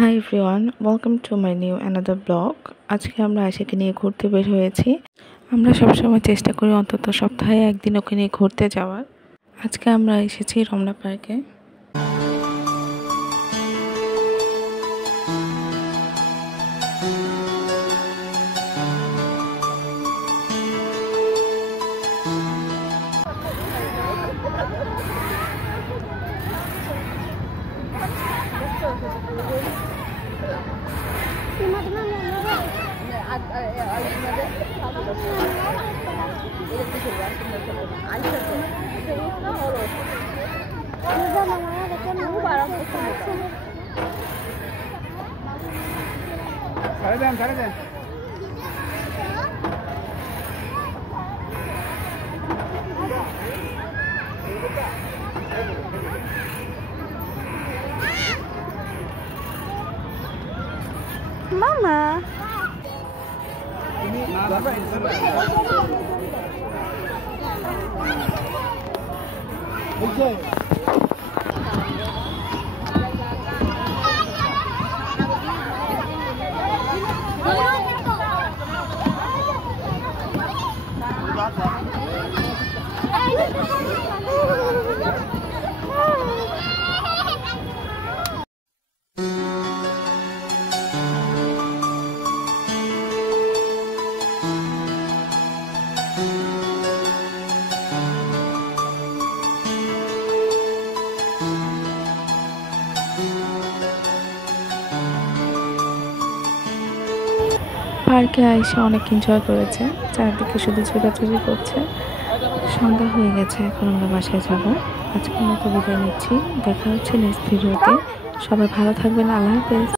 Hi everyone, welcome to my new another blog. আজকে আমরা আশিকে নিয়ে ঘুরতে বের হয়েছি। আমরা সবসময় চেষ্টা করি অন্তত সপ্তাহে একদিন ওকে নিয়ে ঘুরতে যাওয়ার। আজকে আমরা এসেছি রমনা পার্কে। Mama. পার্কে এসে অনেক এনজয় করেছে, চারদিকে শুধু ছোটাছুটি করছে। সন্ধ্যা হয়ে গেছে, এখন আমরা বাসায় যাব। আজকের মতো বিদায় নিচ্ছি, দেখা হচ্ছে নেক্সট ভিডিওতে। সবাই ভালো থাকবেন, আল্লাহ হাফেজ।